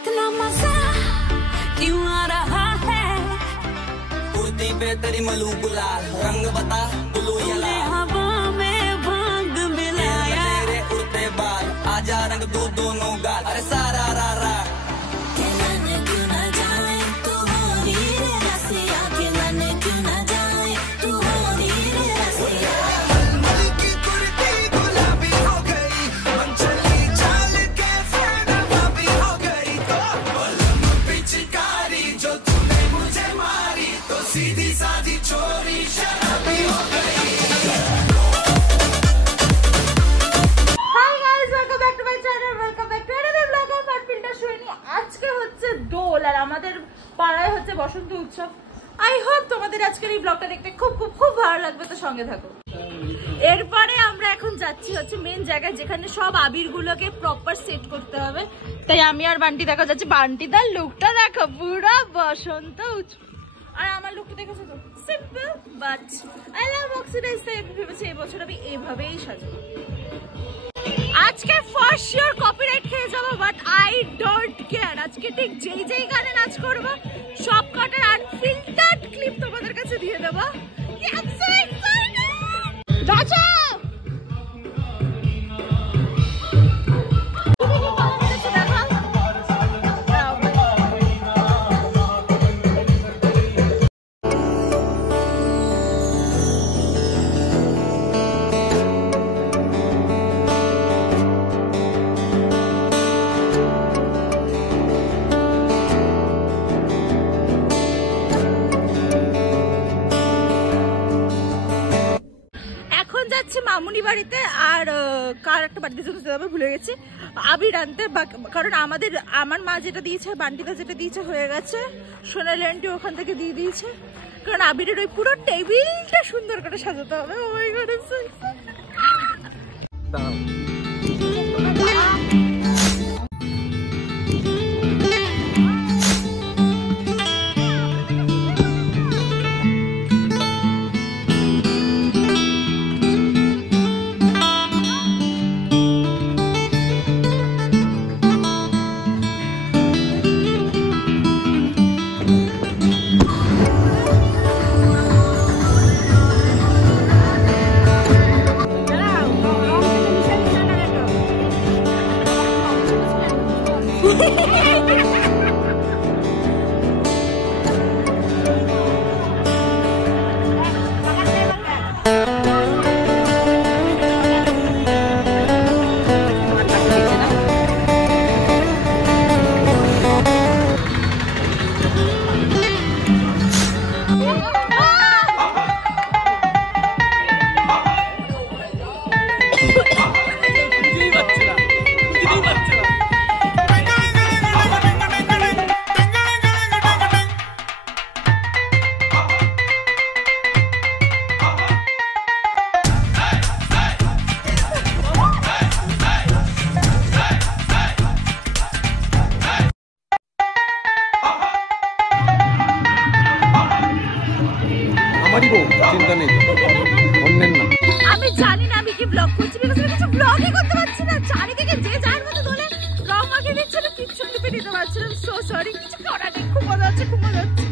इतना मजा क्यों आ रहा है? कुर्ती पे तेरी मलू गुलाल, रंग बता ब्लू या लाल। हवा में भांग मिलाया, तेरे उड़ते बाल, आजा रंग दो दोनों गाल। अरे सारा रा रा खिलाने क्यों ना जाए, तू हो हीरे रसिया। खिलाने क्यों ना जाए, तू हो हीरे रसिया। की कुर्ती गुलाबी हो गई, मंचली चाल के फैन भाभी हो गई। तो बलम पिचकारी जो तूने मुझे मारी, तो सीधी साधी चोरी शराबी हो गई। Hi guys, welcome back to my channel, welcome back to another blog of unfilter Shoni. আজকে হচ্ছে দোল আর আমাদের পাড়ায় হচ্ছে বসন্ত উৎসব। আই হোপ তোমাদের আজকের এই ব্লগটা দেখতে খুব খুব খুব ভালো লাগবে, তো সঙ্গে থাকো। এরপরে আমরা এখন যাচ্ছি হচ্ছে মেন জায়গায়, যেখানে সব আবিরগুলোকে প্রপার সেট করতে হবে। তাই আমি আর বান্টি দেখা যাচ্ছে। বান্টিদার লুকটা দেখো, পুরো বসন্ত উৎসব। আর আমার লুকটা দেখেছো তো, simple but I love oxidise. তাই আমি ভেবেছি এই বছর আমি এইভাবেই সাজাবো। আজকে ফর শিওর কপিরাইট খেয়ে যাবো, বাট আই ডোন্ট কেয়ার। আজকে ঠিক যেই যেই গানে নাচ করবো, সব কটার আনফিল্টার্ড ক্লিপ তোমাদের কাছে দিয়ে দেবো। মামুনি বাড়িতে, আর কার একটা বাড়িতে যেতে হবে ভুলে গেছি, আবির আনতে। কারণ আমার মা যেটা দিয়েছে, বান্টিদা যেটা দিয়েছে হয়ে গেছে, সোনালি আন্টি ওখান থেকে দিয়ে দিয়েছে। কারণ আবিরের ওই পুরো টেবিলটা সুন্দর করে সাজাতে হবে। ও মাই গড, আমি জানি না আমি কি ব্লগ করছি, কিছু ব্লগই করতে পারছি না। চারিদিকে যে যার মতো দোলে রং মাখিয়ে দিচ্ছে, না কিচ্ছু লিপে দিতে পারছি না। সো সরি, কিছু করার নেই। খুব মজা হচ্ছে, খুব মজা হচ্ছে।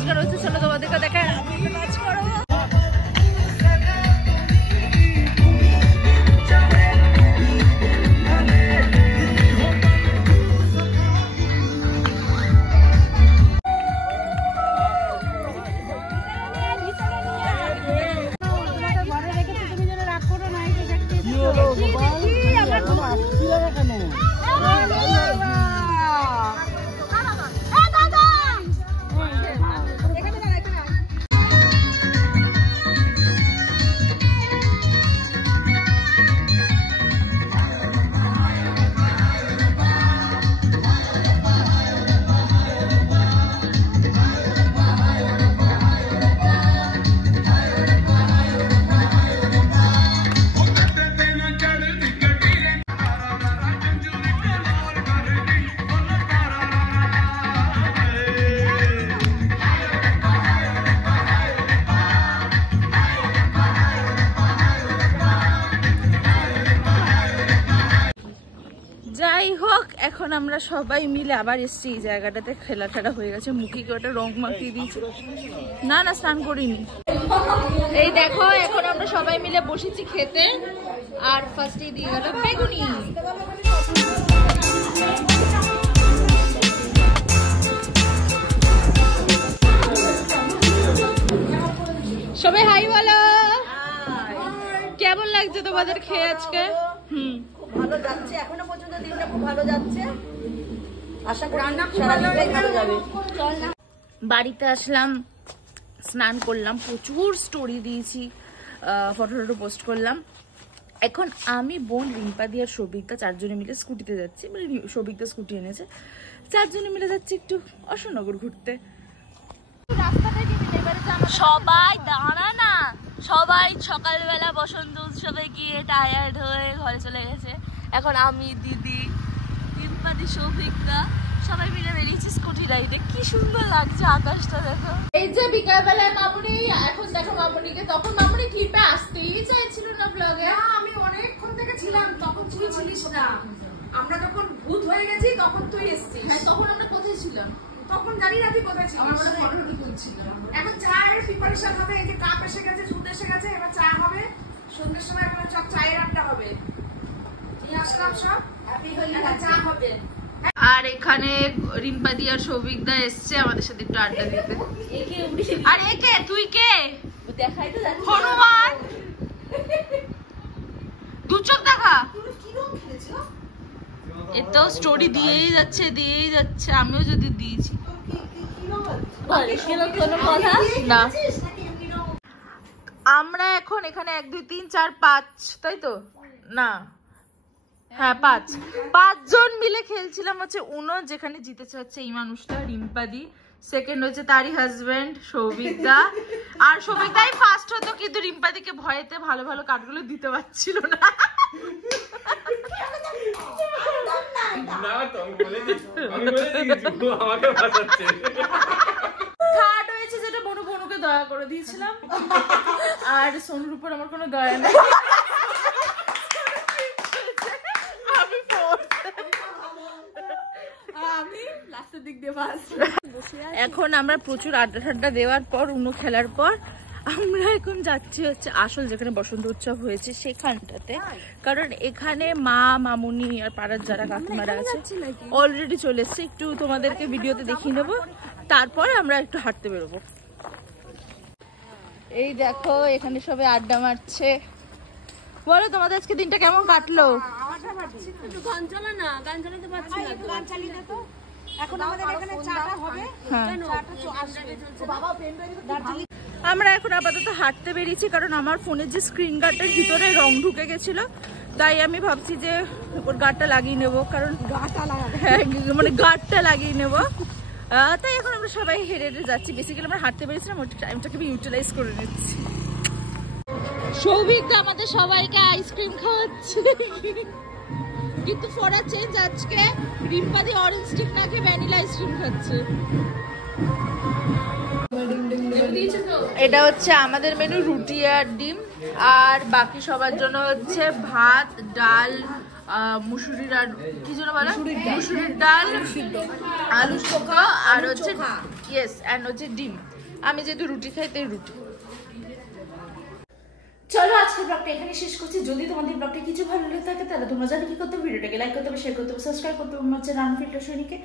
নাচ করা হচ্ছে, চলো তোমাদেরকে দেখায় আমি একটা নাচ করবো। যাই হোক, এখন আমরা সবাই মিলে আবার এসছি এই জায়গাটাতে। খেলা ঠেলা হয়ে গেছে, মুখে কেউ একটা রং মাখিয়ে দিয়েছে। না না, স্নান করিনি। এই দেখো, এখন আমরা সবাই মিলে বসেছি খেতে। আর ফার্স্টে দিয়ে গেল বেগুনি। সবাই হাই বলো। কেমন লাগছে তোমাদের খেয়ে আজকে? ভালো যাচ্ছে, এখনো পর্যন্ত দিনটা খুব ভালো যাচ্ছে। আশা করি সারাদিনটাই ভালো যাবে। বাড়িতে আসলাম, স্নান করলাম, প্রচুর স্টোরি দিয়েছি, ফটো পোস্ট করলাম। এখন আমি, বোন, রিম্পাদি আর সৌভিকদা চারজনে মিলে স্কুটিতে যাচ্ছি। মানে সৌভিকদা স্কুটি এনেছে, চারজনে মিলে যাচ্ছি একটু অশোকনগর ঘুরতে। সবাই দাঁড়া না, সবাই সকালবেলা বসন্ত উৎসবে গিয়ে টায়ার্ড হয়ে ঘরে চলে গেছে। এখন আমি, দিদি, রিম্পাদি, সৌভিকদা সবাই মিলে বেরিয়েছি স্কুটি রাইডে। কি সুন্দর লাগছে আকাশটা দেখো। এই যে বিকালবেলায় মামুনি, এখন দেখো মামুনিকে। তখন মামুনি ক্লিপে আসতেই চাইছিল না ব্লগে। আমি অনেকক্ষণ থেকে ছিলাম, তখন তুই ছিলিস না। আমরা যখন ভূত হয়ে গেছি তখন তুই এসেছিস। হ্যাঁ, তখন আমরা কোথায় ছিলাম? তখন জানি না তুই কোথায় ছিলিস। এখন চায়ের প্রিপারেশন হবে। এই যে কাপ এসে গেছে, দুধ এসে গেছে, এবার চা হবে। সন্ধ্যের সময় এখন সব চায়ের আড্ডা হবে। নিয়ে আসলাম সব, এখন চা হবে। আর এখানে রিম্পাদি আর সৌভিকদা এসছে আমাদের সাথে একটু আড্ডা দিতে। আর একে, তুই কে? দেখাই তো যাচ্ছে হনুমান, দু চোখ দেখা। এতো স্টোরি দিয়েই যাচ্ছে। আমিও যদি দিয়েছি কোনো কথা না। আমরা এখন এখানে 1 2 3 4 5, তাই তো না? হ্যাঁ, 5 জন মিলে খেলছিলাম হচ্ছে উনো, যেখানে জিতেছে হচ্ছে এই মানুষটা রিম্পাদি, সেকেন্ড হচ্ছে তারই হাজবেন্ড সৌভিকদা। আর সৌভিকদাই ফার্স্ট হতো, কিন্তু রিম্পাদিকে ভয়েতে ভালো ভালো কার্ডগুলো দিতে পারছিল না। থার্ড হয়েছে যেটা বনুকে দয়া করে দিয়েছিলাম। আর সোনুর উপর আমার কোনো দয়া নেই। এখন আমরা প্রচুর আড্ডা ঠাড্ডা দেওয়ার পর, উনো খেলার পর আমরা এখন যাচ্ছি হচ্ছে আসল যেখানে বসন্ত উৎসব হয়েছে সেখানটাতে। কারণ এখানে মা, মামুনি আর পাড়ার যারা কাকিমারা আছে অলরেডি চলে এসছে। একটু তোমাদেরকে ভিডিওতে দেখিয়ে নেবো, তারপরে আমরা একটু হাঁটতে বেরোবো। এই দেখো, এখানে সবাই আড্ডা মারছে। বলো তোমাদের আজকে দিনটা কেমন কাটলো? গান চালা না, গান চালাতে পারছি না। গান চালিয়ে দে তো। এখন আমাদের এখানে চাটা হবে। আমরা এখন আপাতত হাঁটতে বেরিয়েছি, কারণ আমার ফোনের যে স্ক্রিন গার্ডের ভিতরে রং ঢুকে গেছিল, তাই আমি ভাবছি যে ওর গার্ডটা লাগিয়ে নেবো। কারণ মানে গার্ডটা লাগিয়ে নেবো। তাই এখন আমরা সবাই হেঁটে হেঁটে যাচ্ছি। বেসিক্যালি আমরা হাঁটতে পেরেছিলাম, ওই টাইমটাকে আমি ইউটিলাইজ করে নিচ্ছি। সৌভিকদা আমাদের সবাইকে আইসক্রিম খাওয়াচ্ছে, কিন্তু ফর আ চেঞ্জ আজকে রিম্পাদি অরেঞ্জ স্টিক না খেয়ে ভ্যানিলা আইসক্রিম খাচ্ছে। এটা হচ্ছে আমাদের মেনু, রুটি আর ডিম। আর বাকি সবার জন্য হচ্ছে ভাত, ডাল, মুসুরির আর কি যেন বলে, মুসুরির ডাল, আলু চোখা আর হচ্ছে ইয়েস, এন্ড হচ্ছে ডিম। আমি যেহেতু রুটি খাই তাই রুটি। চলো আজকের ব্লগটা এখানে শেষ করছি। যদি তোমাদের ব্লগটা কিছু ভালো লেগে থাকে তাহলে তোমরা জানো কি করতে হবে, ভিডিওটাকে লাইক করতে হবে, শেয়ার করতে হবে, সাবস্ক্রাইব করতে হবে আমার চ্যানেল আনফিল্টার সৈনিকে।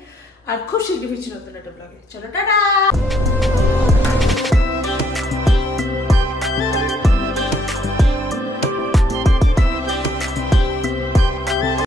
আর খুব শীঘ্রই ফিরছি নতুন একটা ব্লগে। চলো টাটা।